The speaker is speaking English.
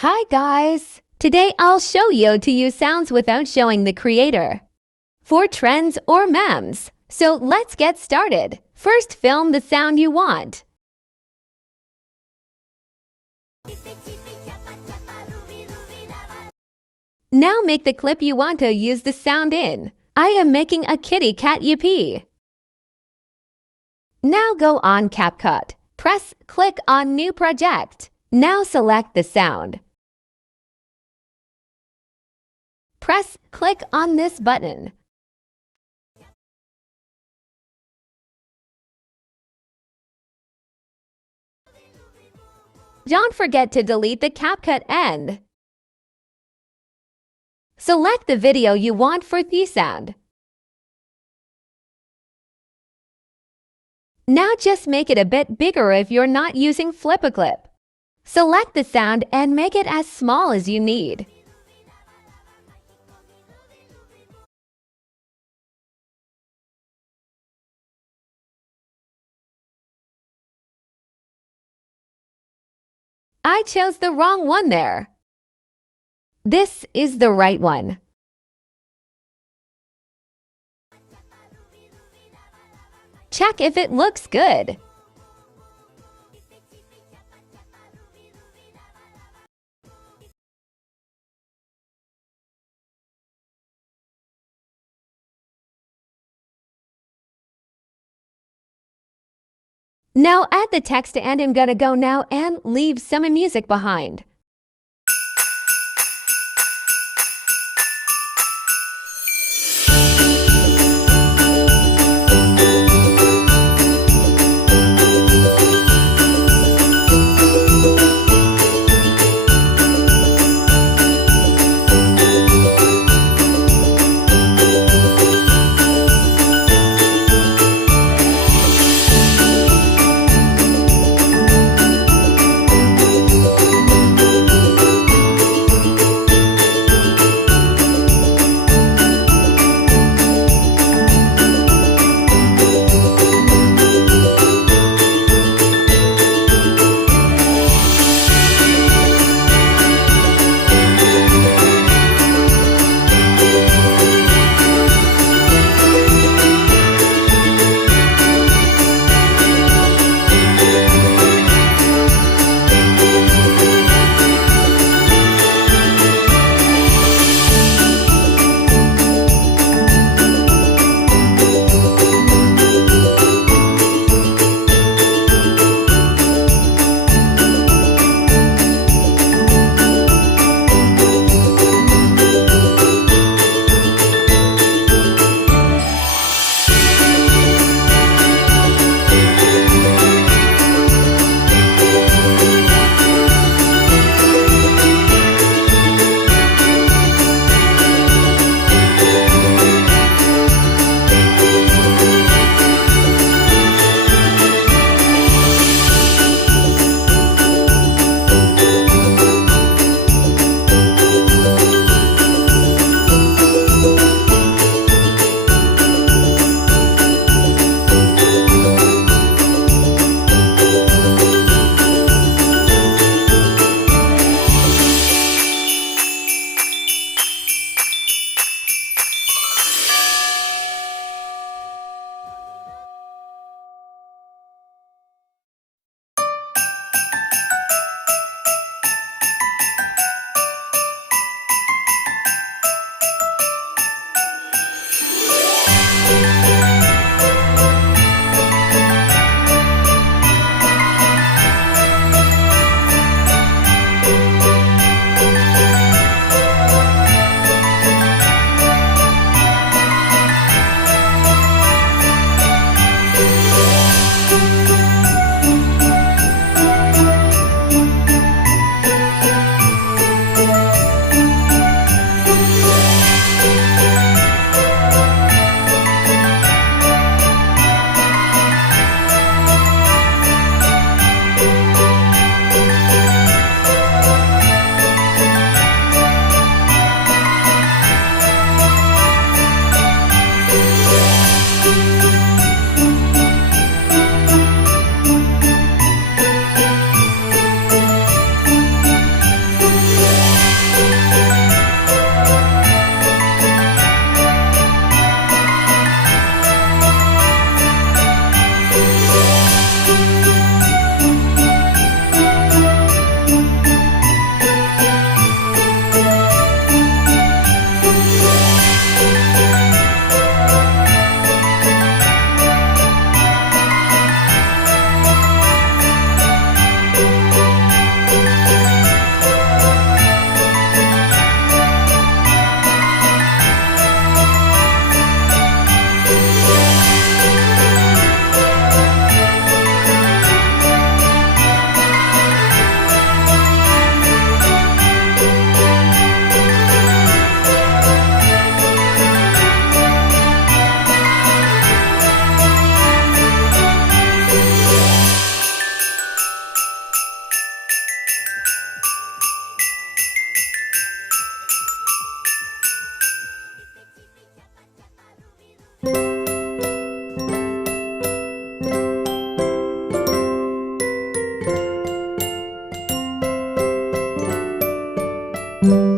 Hi guys! Today I'll show you to use sounds without showing the creator. For trends or memes. So let's get started. First, film the sound you want. Now make the clip you want to use the sound in. I am making a kitty cat yippee. Now go on CapCut. Click on New Project. Now select the sound. Click on this button. Don't forget to delete the CapCut end. Select the video you want for the sound. Now just make it a bit bigger if you're not using Flip-a-Clip. Select the sound and make it as small as you need. I chose the wrong one there. This is the right one. Check if it looks good. Now add the text and I'm gonna go now and leave some music behind. you.